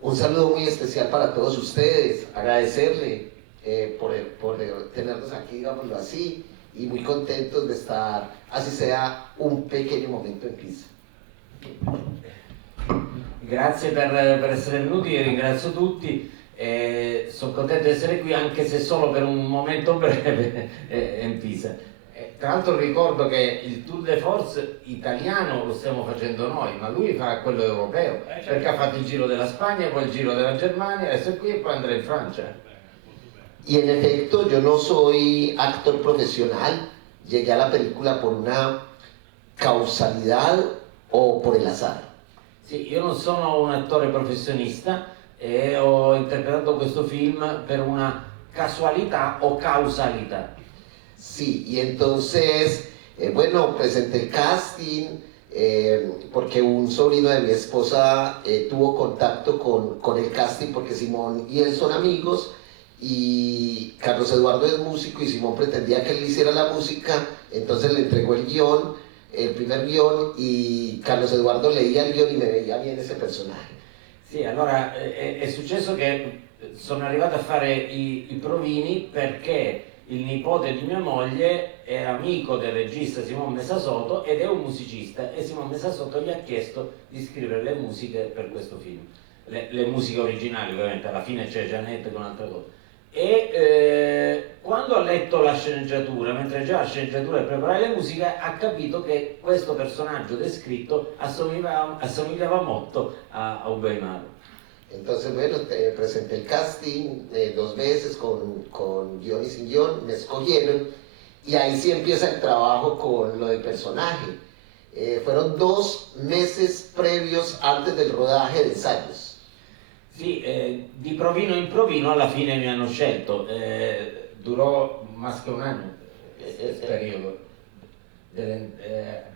Un saludo muy especial para todos ustedes, agradecerle por tenernos aquí, digámoslo así, y muy contentos de estar, así sea un pequeño momento en Pisa. Grazie per essere venuti, ringrazio tutti, sono contento di essere qui anche se solo per un momento breve in Pisa. Tra l'altro ricordo che il Tour de Force italiano lo stiamo facendo noi, ma lui fa quello europeo, perché ha fatto il Giro della Spagna, poi il Giro della Germania, adesso è qui e poi andrà in Francia. Y en efecto, yo no soy actor profesional, llegué a la película por una causalidad o por el azar. Sì, io non sono un attore professionista e ho interpretato questo film per una casualità o causalità. Sí, y entonces, bueno, presenté el casting porque un sobrino de mi esposa tuvo contacto con el casting porque Simón y él son amigos y Carlos Eduardo es músico y Simón pretendía que él hiciera la música, entonces le entregó el guión, el primer guión, y Carlos Eduardo leía el guión y me veía bien ese personaje. Sì, allora è successo che sono arrivato a fare i provini perché il nipote di mia moglie era amico del regista Simon Mesasoto ed è un musicista e Simon Mesasoto gli ha chiesto di scrivere le musiche per questo film, le musiche originali ovviamente, alla fine c'è Jeanette con altre cose. E quando ha letto la sceneggiatura, mentre già la sceneggiatura e preparare le musiche, ha capito che questo personaggio descritto assomigliava molto a Ubeimaro. Entonces, bueno, presenté el casting 2 veces con guión y sin guión, me escogieron y ahí sí empieza el trabajo con lo del personaje. Fueron 2 meses previos antes del rodaje de ensayos. Sì, di provino in provino alla fine mi hanno scelto, durò más que un año il periodo.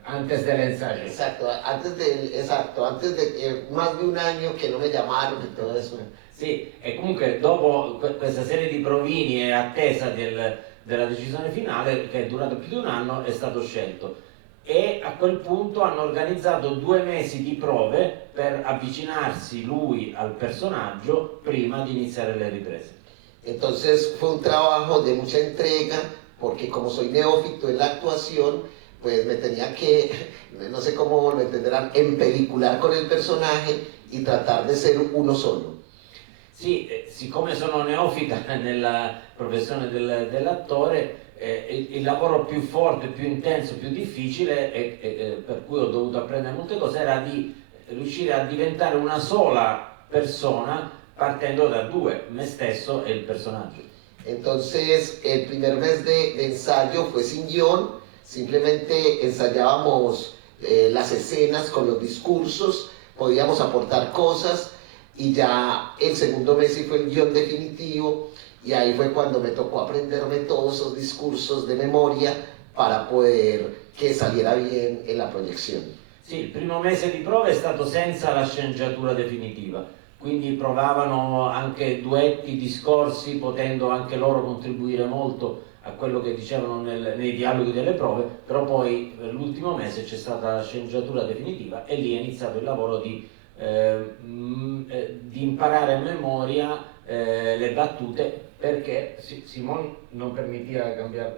Antes del ensayo. Exacto, antes de más de un año que no me llamaron y todo eso. Sì, e comunque dopo questa serie di provini e attesa della decisione finale, che è durato più di un anno, è stato scelto. E a quel punto hanno organizzato 2 mesi di prove per avvicinarsi lui al personaggio prima di iniziare le riprese. Entonces fue un trabajo de mucha entrega, porque como soy neófito en la actuación, pues me tenía que, no sé cómo lo entenderán, empelicular con el personaje y tratar de ser uno solo. Sì, siccome sono neofita nella professione dell'attore, il lavoro più forte, più intenso, più difficile, per cui ho dovuto apprendere molte cose, era di riuscire a diventare una sola persona partendo da 2, me stesso e il personaggio. Entonces el primer mes de ensayo fue sin guión, simplemente ensayábamos las escenas con los discursos, podíamos aportar cosas, y ya el segundo mes sí fue el guión definitivo, y ahí fue cuando me tocó aprenderme todos esos discursos de memoria para poder que saliera bien en la proyección. Sì, il primo mese di prova è stato senza la sceneggiatura definitiva, quindi provavano anche duetti, discorsi, potendo anche loro contribuire molto a quello che dicevano nei dialoghi delle prove, però poi per l'ultimo mese c'è stata la sceneggiatura definitiva e lì è iniziato il lavoro di imparare a memoria le battute, perché Simón non permetteva cambiare.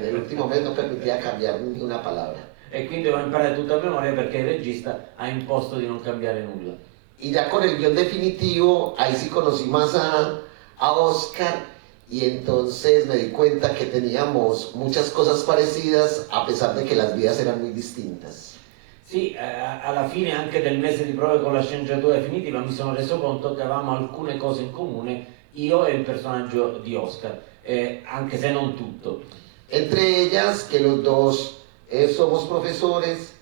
Nell'ultimo mes non permetteva cambiare ni una palabra. E quindi ho imparato tutto a memoria perché il regista ha imposto di non cambiare nulla. Y ya con el guión definitivo, ahí sí conocí más a Oscar, y entonces me di cuenta que teníamos muchas cosas parecidas a pesar de que las vidas eran muy distintas. Sì, alla fine anche del mese di prove con la sceneggiatura definitiva mi sono reso conto che avevamo alcune cose in comune, io e il personaggio di Oscar, anche se non tutto. Entre ellas que los dos somos profesores,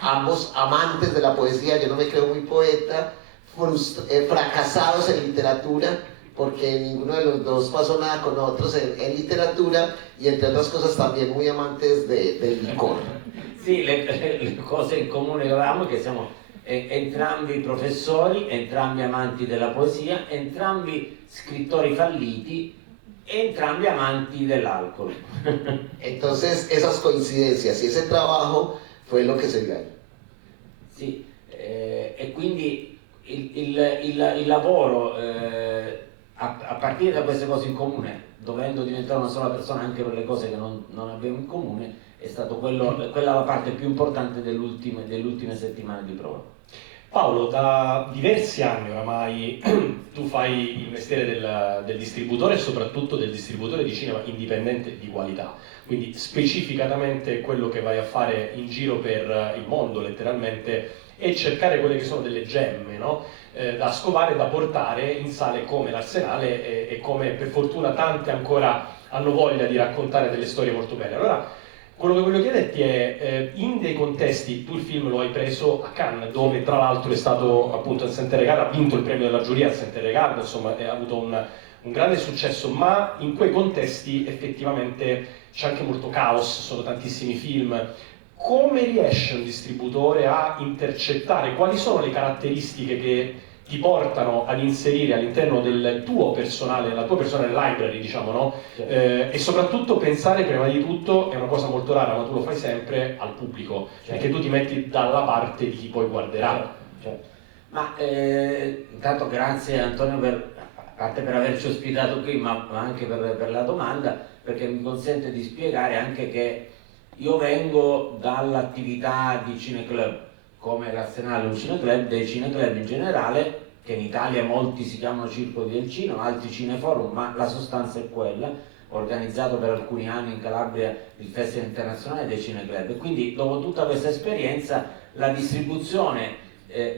ambos amantes de la poesía, yo no me creo muy poeta, fracasados en literatura, porque ninguno de los dos pasó nada con otros en literatura, y entre otras cosas también muy amantes del licor. Sì, le cose in comune che avevamo, che siamo entrambi professori, entrambi amanti della poesia, entrambi scrittori falliti, entrambi amanti dell'alcol. Entonces esas coincidencias y ese trabajo fue lo que se dio ahí. Sì, e quindi il lavoro a partire da queste cose in comune, dovendo diventare una sola persona anche per le cose che non abbiamo in comune, è stato quella la parte più importante delle ultime settimane di prova. Paolo, da diversi anni oramai tu fai il mestiere del distributore e soprattutto del distributore di cinema indipendente di qualità, quindi specificatamente quello che vai a fare in giro per il mondo letteralmente è cercare quelle che sono delle gemme, no? Da scovare, da portare in sale come l'Arsenale e come per fortuna tante ancora hanno voglia di raccontare delle storie molto belle. Allora, quello che voglio chiederti è, in dei contesti, tu il film lo hai preso a Cannes, dove tra l'altro è stato appunto il Saint-Regard, ha vinto il premio della giuria al Saint-Regard, insomma ha avuto un grande successo, ma in quei contesti effettivamente c'è anche molto caos, sono tantissimi film. Come riesce un distributore a intercettare? Quali sono le caratteristiche che ti portano ad inserire all'interno del tuo personale, la tua personale library, diciamo, no? E soprattutto pensare prima di tutto, è una cosa molto rara, ma tu lo fai sempre, al pubblico, perché tu ti metti dalla parte di chi poi guarderà. Certo. Ma intanto grazie Antonio a parte per averci ospitato qui, ma anche per la domanda, perché mi consente di spiegare anche che io vengo dall'attività di cineclub, come l'Arsenale è un cineclub, dei cineclub in generale, che in Italia molti si chiamano Circoli del Cinema, altri Cineforum, ma la sostanza è quella, organizzato per alcuni anni in Calabria il Festival Internazionale dei Cineclub. E quindi dopo tutta questa esperienza la distribuzione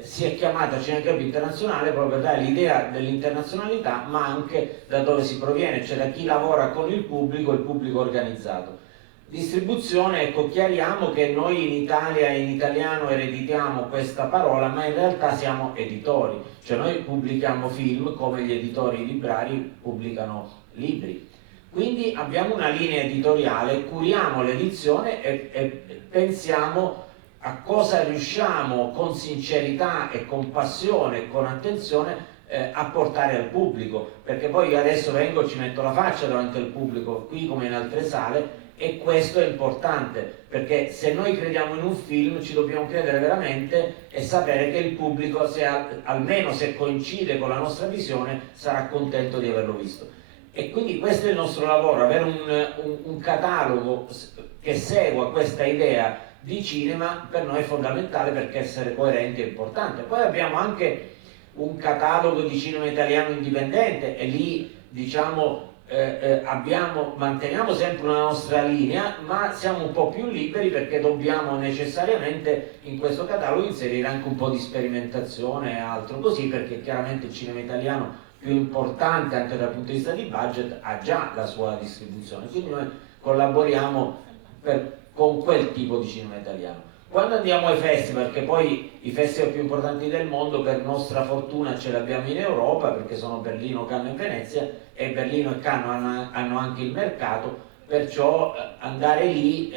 si è chiamata Cineclub Internazionale proprio per dare l'idea dell'internazionalità, ma anche da dove si proviene, cioè da chi lavora con il pubblico organizzato. Distribuzione, ecco, chiariamo che noi in Italia e in italiano ereditiamo questa parola, ma in realtà siamo editori, cioè noi pubblichiamo film come gli editori librari pubblicano libri. Quindi abbiamo una linea editoriale, curiamo l'edizione e pensiamo a cosa riusciamo con sincerità e con passione e con attenzione a portare al pubblico, perché poi io adesso vengo e ci metto la faccia davanti al pubblico, qui come in altre sale, e questo è importante, perché se noi crediamo in un film ci dobbiamo credere veramente e sapere che il pubblico, almeno se coincide con la nostra visione, sarà contento di averlo visto. E quindi questo è il nostro lavoro, avere un catalogo che segua questa idea di cinema per noi è fondamentale, perché essere coerenti è importante. Poi abbiamo anche un catalogo di cinema italiano indipendente e lì diciamo manteniamo sempre una nostra linea, ma siamo un po' più liberi perché dobbiamo necessariamente in questo catalogo inserire anche un po' di sperimentazione e altro così, perché chiaramente il cinema italiano più importante anche dal punto di vista di budget ha già la sua distribuzione, quindi noi collaboriamo con quel tipo di cinema italiano. Quando andiamo ai festival, che poi i festival più importanti del mondo per nostra fortuna ce li abbiamo in Europa, perché sono Berlino, Cannes e Venezia, e Berlino e Cannes hanno anche il mercato, perciò andare lì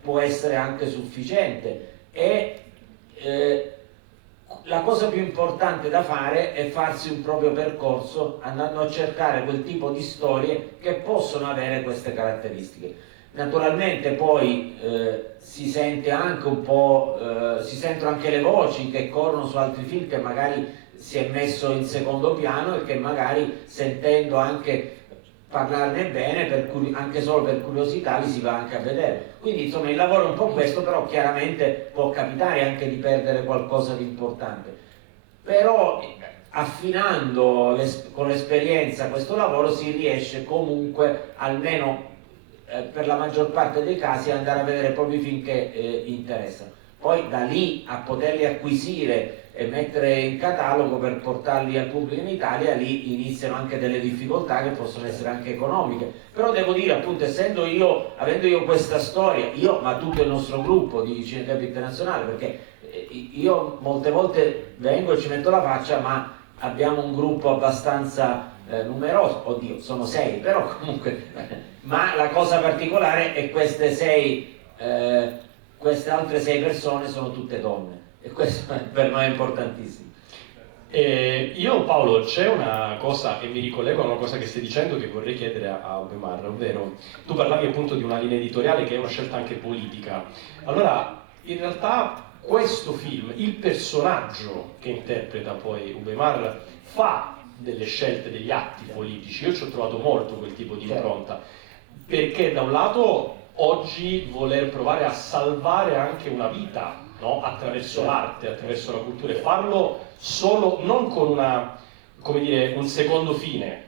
può essere anche sufficiente. E la cosa più importante da fare è farsi un proprio percorso andando a cercare quel tipo di storie che possono avere queste caratteristiche. Naturalmente poi si sente anche un po', si sentono anche le voci che corrono su altri film che magari si è messo in secondo piano e che magari sentendo anche parlarne bene, anche solo per curiosità, li si va anche a vedere. Quindi insomma il lavoro è un po' questo, però chiaramente può capitare anche di perdere qualcosa di importante. Però affinando con l'esperienza questo lavoro si riesce comunque almeno per la maggior parte dei casi andare a vedere proprio i film che interessano. Poi da lì a poterli acquisire e mettere in catalogo per portarli al pubblico in Italia, lì iniziano anche delle difficoltà che possono essere anche economiche. Però devo dire, appunto, avendo io questa storia, ma tutto il nostro gruppo di Cineclub Internazionale, perché io molte volte vengo e ci metto la faccia, ma abbiamo un gruppo abbastanza numeroso, oddio, sono 6, però comunque, ma la cosa particolare è queste altre 6 persone sono tutte donne, e questo per noi è importantissimo. Io Paolo, c'è una cosa, e mi ricollego a una cosa che stai dicendo, che vorrei chiedere a Wemar, ovvero tu parlavi appunto di una linea editoriale che è una scelta anche politica. Allora, in realtà questo film, il personaggio che interpreta poi Ubemar fa delle scelte, degli atti politici. Io ci ho trovato molto quel tipo di impronta, perché da un lato oggi voler provare a salvare anche una vita, no? Attraverso l'arte, attraverso la cultura, e farlo solo non con una, come dire, un secondo fine,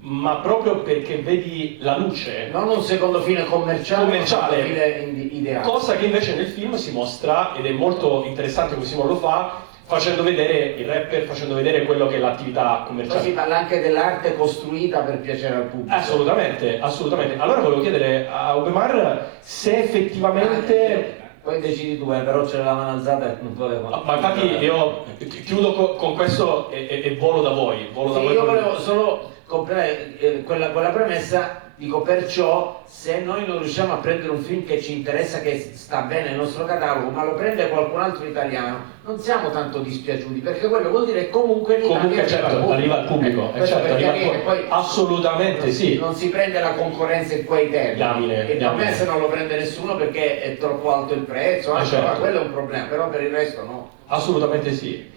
ma proprio perché vedi la luce, non un secondo fine commerciale, ma un secondo fine ideale. Cosa che invece nel film si mostra, ed è molto interessante come Simone lo fa, facendo vedere il rapper, facendo vedere quello che è l'attività commerciale. Poi si parla anche dell'arte costruita per piacere al pubblico. Assolutamente, assolutamente. Allora volevo chiedere a Ubemar se effettivamente... Poi decidi tu, però c'era la mano alzata e non volevo... Ma infatti io chiudo con questo e volo da voi. Io volevo solo comprare quella premessa. Dico, perciò se noi non riusciamo a prendere un film che ci interessa, che sta bene nel nostro catalogo, ma lo prende qualcun altro italiano, non siamo tanto dispiaciuti, perché quello vuol dire che comunque certo, arriva al pubblico, certo, poi assolutamente sì. Non si prende la concorrenza in quei termini, e per me se non lo prende nessuno perché è troppo alto il prezzo, certo. Quello è un problema, però per il resto no. Assolutamente sì.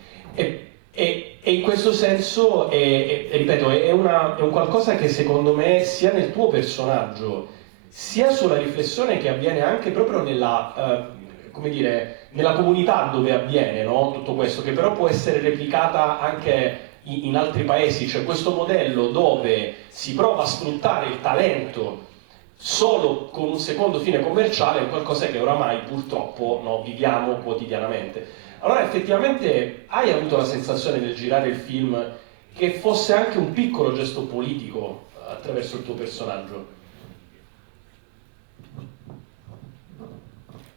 E in questo senso, ripeto, è un qualcosa che secondo me sia nel tuo personaggio, sia sulla riflessione che avviene anche proprio nella, come dire, nella comunità dove avviene, no? Tutto questo, che però può essere replicata anche in altri paesi, cioè questo modello dove si prova a sfruttare il talento solo con un secondo fine commerciale è qualcosa che oramai purtroppo viviamo quotidianamente. Allora effettivamente hai avuto la sensazione nel girare il film che fosse anche un piccolo gesto politico attraverso il tuo personaggio?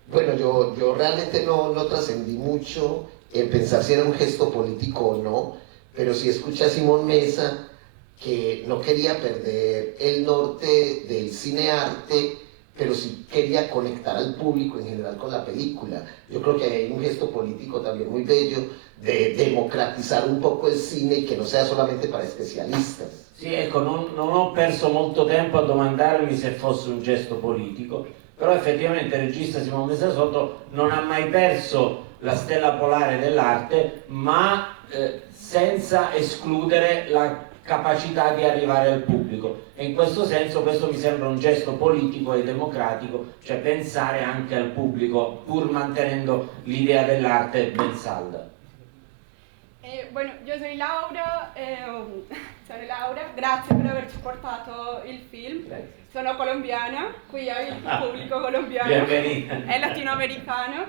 Bueno, yo realmente no trascendí mucho en pensar si era un gesto político o no, pero sí escuché a Simón Mesa que no quería perder el norte del cine-arte, pero sí quería conectar al público en general con la película. Yo creo que hay un gesto político también muy bello de democratizar un poco el cine y que no sea solamente para especialistas. Sì, ecco, non ho perso molto tempo a domandarmi se fosse un gesto politico, però effettivamente il regista Simone Mesasotto non ha mai perso la stella polare dell'arte, ma senza escludere la capacità di arrivare al pubblico, e in questo senso questo mi sembra un gesto politico e democratico, cioè pensare anche al pubblico pur mantenendo l'idea dell'arte ben salda. Bueno, yo soy Laura, grazie per averci portato il film. Grazie. Sono colombiana, qui hai il pubblico colombiano e latinoamericano.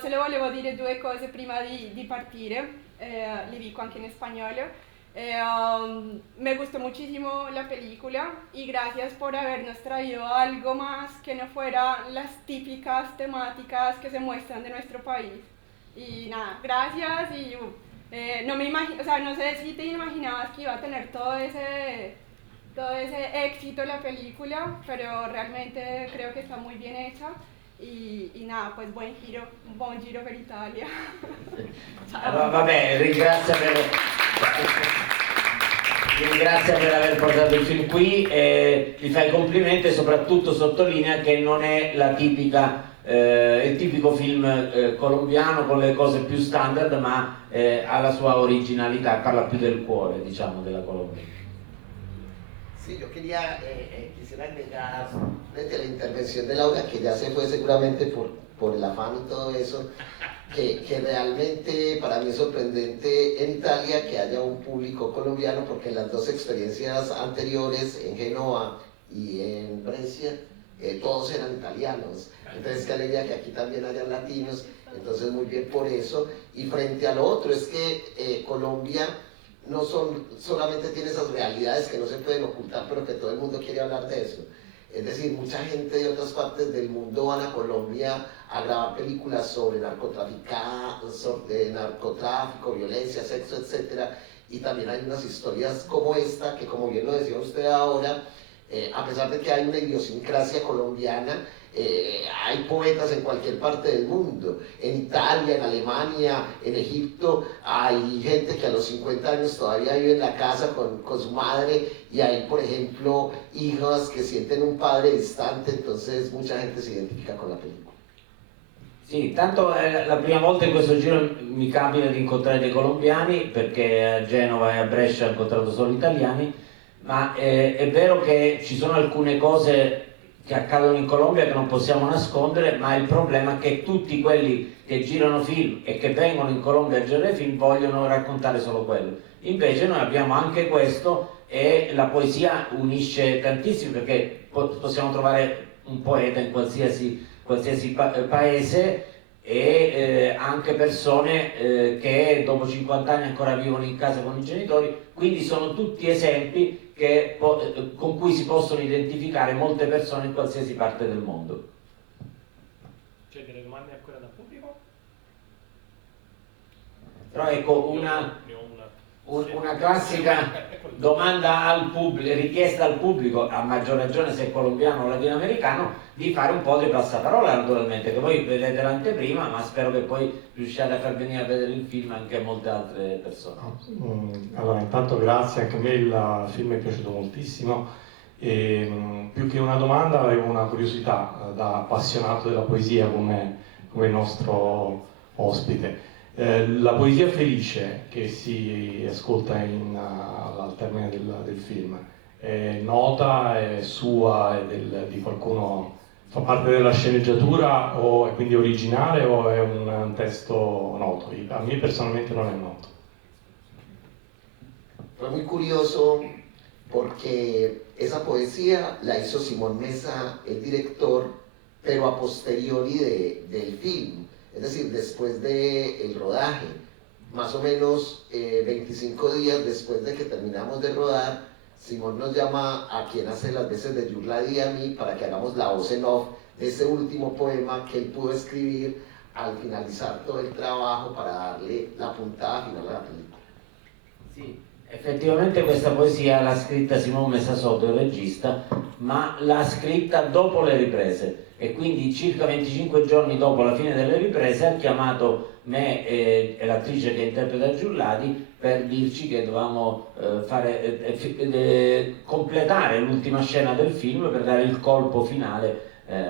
Solo volevo dire due cose prima di partire, le dico anche in spagnolo. Me gustó muchísimo la película y gracias por habernos traído algo más que no fuera las típicas temáticas que se muestran de nuestro país. Y nada, gracias y no me imagino, o sea, no sé si te imaginabas que iba a tener todo ese éxito la película, pero realmente creo que está muy bien hecha. Y nada, pues buon giro per Italia. Allora, vabbè, ringrazio per aver portato il film qui, gli fai complimenti e soprattutto sottolinea che non è la tipica, il tipico film colombiano con le cose più standard, ma ha la sua originalità, parla più del cuore, diciamo, della Colombia. Sí, yo quisiera agregar desde la intervención de Laura, que ya se fue seguramente por el afán y todo eso, que realmente para mí es sorprendente en Italia que haya un público colombiano, porque en las dos experiencias anteriores, en Génova y en Brescia, todos eran italianos. Entonces qué alegría que aquí también hayan latinos, entonces muy bien por eso. Y frente a lo otro, es que Colombia no solamente tiene esas realidades que no se pueden ocultar, pero que todo el mundo quiere hablar de eso. Es decir, mucha gente de otras partes del mundo van a Colombia a grabar películas sobre narcotráfico, violencia, sexo, etc. Y también hay unas historias como esta, que como bien lo decía usted ahora, a pesar de que hay una idiosincrasia colombiana, hay poetas en cualquier parte del mundo. En Italia, en Alemania, en Egipto, hay gente que a los 50 años todavía vive en la casa con su madre, y hay, por ejemplo, hijas que sienten un padre distante, entonces mucha gente se identifica con la película. Sì, tanto la prima volta in questo giro mi capita di incontrare dei colombiani, perché a Genova e a Brescia ho incontrato solo italiani, ma è vero che ci sono alcune cose che accadono in Colombia che non possiamo nascondere, ma il problema è che tutti quelli che girano film e che vengono in Colombia a girare film vogliono raccontare solo quello. Invece noi abbiamo anche questo, e la poesia unisce tantissimo, perché possiamo trovare un poeta in qualsiasi paese, e anche persone che dopo 50 anni ancora vivono in casa con i genitori, quindi sono tutti esempi con cui si possono identificare molte persone in qualsiasi parte del mondo. C'è delle domande ancora dal pubblico? Però ecco, una classica domanda al pubblico, richiesta al pubblico, a maggior ragione se è colombiano o latinoamericano, di fare un po' di passaparola, naturalmente, che voi vedete l'anteprima, ma spero che poi riusciate a far venire a vedere il film anche molte altre persone. Allora, intanto grazie, anche a me il film è piaciuto moltissimo, e più che una domanda avevo una curiosità da appassionato della poesia come il nostro ospite. La poesia felice che si ascolta al termine del film è nota, è sua, è di qualcuno, fa parte della sceneggiatura o è quindi originale o è un testo noto? A me personalmente non è noto. Fue muy curioso porque esa poesía la hizo Simón Mesa, el director, pero a posteriori del film. Es decir, después del rodaje, más o menos 25 días después de que terminamos de rodar, Simón nos llama a quien hace las veces de Yurladi y a mí para que hagamos la voz en off de ese último poema que él pudo escribir al finalizar todo el trabajo para darle la puntada final a la película. Sì, effettivamente questa poesia l'ha scritta Simón Mesa Soto, il regista, ma l'ha scritta dopo le riprese. E quindi circa 25 giorni dopo la fine delle riprese ha chiamato me e l'attrice che interpreta Giullati per dirci che dovevamo completare l'ultima scena del film per dare il colpo finale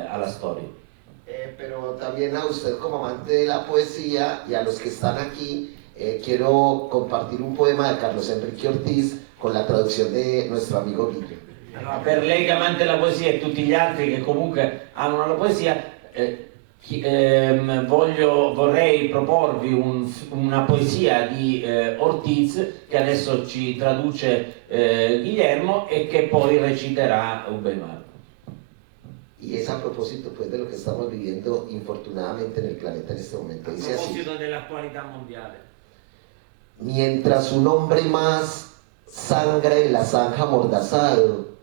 alla storia. Pero también a usted como amante de la poesía y a los que están aquí, quiero compartir un poema de Carlos Enrique Ortiz con la traducción de nuestro amigo Guillo. Allora, per lei che amante della poesia e tutti gli altri che comunque amano la poesia, vorrei proporvi una poesia di Ortiz che adesso ci traduce Guillermo e che poi reciterà Ubemar. Y es a propósito pues de lo que estamos viviendo infortunadamente en el planeta en este momento. Dice así: A proposito dell'attualità mondiale. Mientras un hombre más sangra en la zanja amordazado,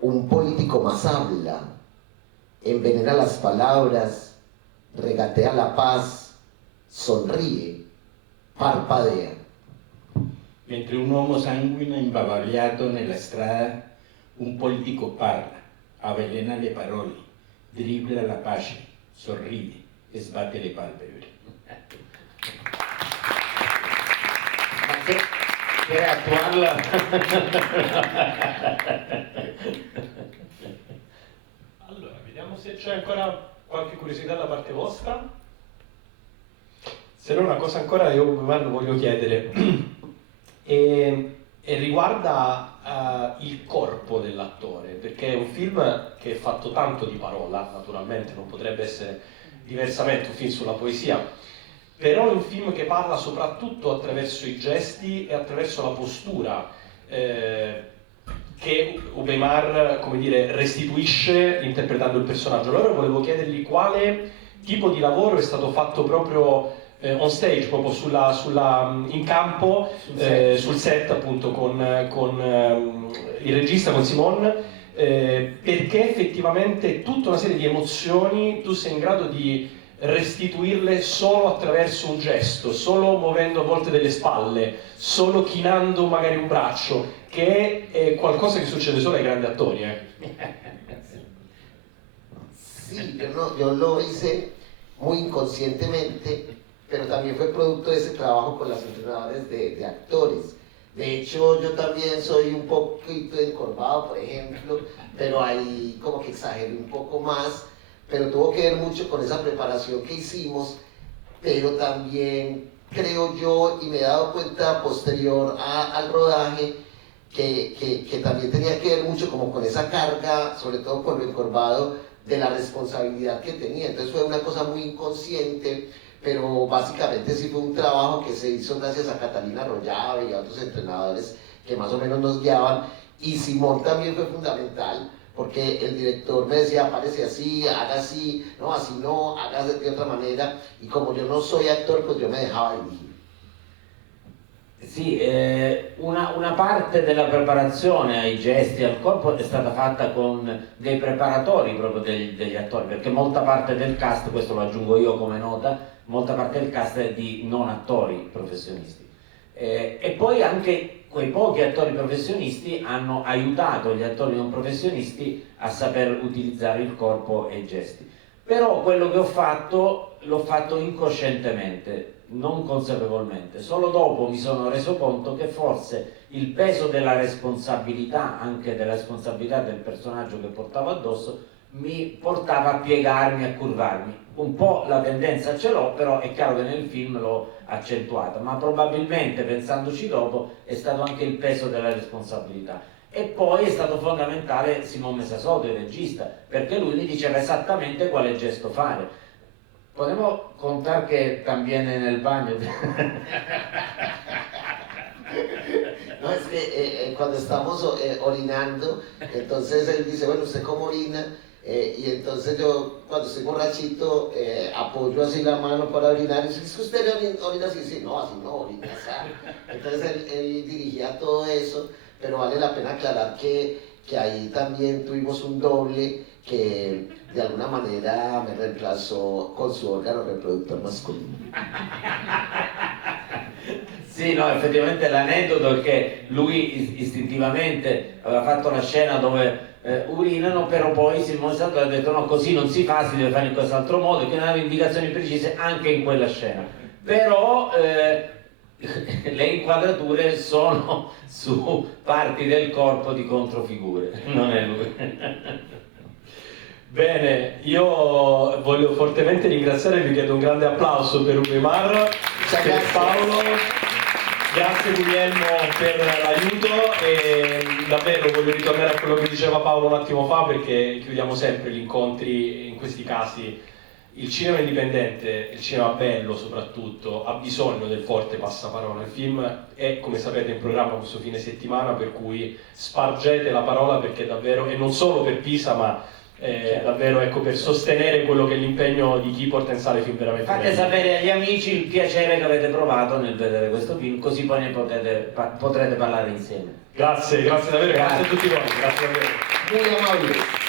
un político más habla, envenena las palabras, regatea la paz, sonríe, parpadea. Mentre un uomo sanguina imbavagliato nella strada, un politico parla, avvelena le parole, dribbla la pace, sorride e sbatte le palpebre. Per attuarla. Allora, vediamo se c'è ancora qualche curiosità da parte vostra. Se no, una cosa ancora io voglio chiedere e riguarda il corpo dell'attore, perché è un film che è fatto tanto di parola, naturalmente non potrebbe essere diversamente un film sulla poesia, però è un film che parla soprattutto attraverso i gesti e attraverso la postura che Ubemar, come dire, restituisce interpretando il personaggio. Allora volevo chiedergli quale tipo di lavoro è stato fatto proprio on stage, proprio in campo, sul set appunto con il regista, con Simón, perché effettivamente tutta una serie di emozioni tu sei in grado di restituirle solo attraverso un gesto, solo muovendo a volte delle spalle, solo chinando magari un braccio, che è qualcosa che succede solo ai grandi attori. Sí, yo lo hice muy inconscientemente, pero también fue producto de ese trabajo con los entrenadores de actores. De hecho, yo también soy un poquito encorvado, por ejemplo, pero ahí como que exageré un poco más. pero tuvo que ver mucho con esa preparación que hicimos, pero también creo yo, y me he dado cuenta posterior al rodaje, que también tenía que ver mucho como con esa carga, sobre todo con lo encorvado, de la responsabilidad que tenía. Entonces fue una cosa muy inconsciente, pero básicamente sí fue un trabajo que se hizo gracias a Catalina Arroyave y a otros entrenadores que más o menos nos guiaban, y Simón también fue fundamental, porque el director me decía, parece así, haga así, no, haga de otra manera, y como yo no soy actor, pues yo me dejaba dirigir. Sì, una parte della preparazione ai gesti, al corpo è stata fatta con dei preparatori proprio degli attori, perché molta parte del cast, questo lo aggiungo io come nota, molta parte del cast è di non attori professionisti. E poi anche quei pochi attori professionisti hanno aiutato gli attori non professionisti a saper utilizzare il corpo e i gesti. Però quello che ho fatto l'ho fatto incoscientemente, non consapevolmente. Solo dopo mi sono reso conto che forse il peso della responsabilità, anche della responsabilità del personaggio che portavo addosso, mi portava a piegarmi, a curvarmi. Un po' la tendenza ce l'ho, però è chiaro che nel film l'ho accentuata, ma probabilmente, pensandoci dopo, è stato anche il peso della responsabilità. E poi è stato fondamentale Simon Mesasoto, il regista, perché lui mi diceva esattamente quale gesto fare. Podemos contar que también en el baño. No, es que cuando estamos orinando, entonces él dice, bueno, ¿usted cómo orina? Y entonces yo, cuando estoy borrachito, apoyo así la mano para orinar, y dice, ¿es que usted orina así? Sí, no, así no, orina así. Entonces él dirigía todo eso, pero vale la pena aclarar que ahí también tuvimos un doble que de alguna manera me reemplazó con su órgano reproductor masculino. Sì, no, effettivamente l'aneddoto è che lui istintivamente aveva fatto la scena dove urinano, però poi Simone Santo ha detto no, così non si fa, si deve fare in quest'altro modo, e che non aveva indicazioni precise anche in quella scena. Però le inquadrature sono su parti del corpo di controfigure, non è lui. Bene, io voglio fortemente ringraziare, vi chiedo un grande applauso per Ugo Aymar, per Paolo, grazie Guglielmo per l'aiuto, e davvero voglio ritornare a quello che diceva Paolo un attimo fa, perché chiudiamo sempre gli incontri in questi casi. Il cinema indipendente, il cinema bello soprattutto, ha bisogno del forte passaparola. Il film è, come sapete, in programma questo fine settimana, per cui spargete la parola, perché davvero, e non solo per Pisa, ma davvero, ecco, per sostenere quello che è l'impegno di chi porta in sala i film veramente fate belli. sapere agli amici il piacere che avete provato nel vedere questo film, così poi ne potrete parlare insieme. Grazie davvero, grazie a tutti voi, grazie davvero. Muy amable.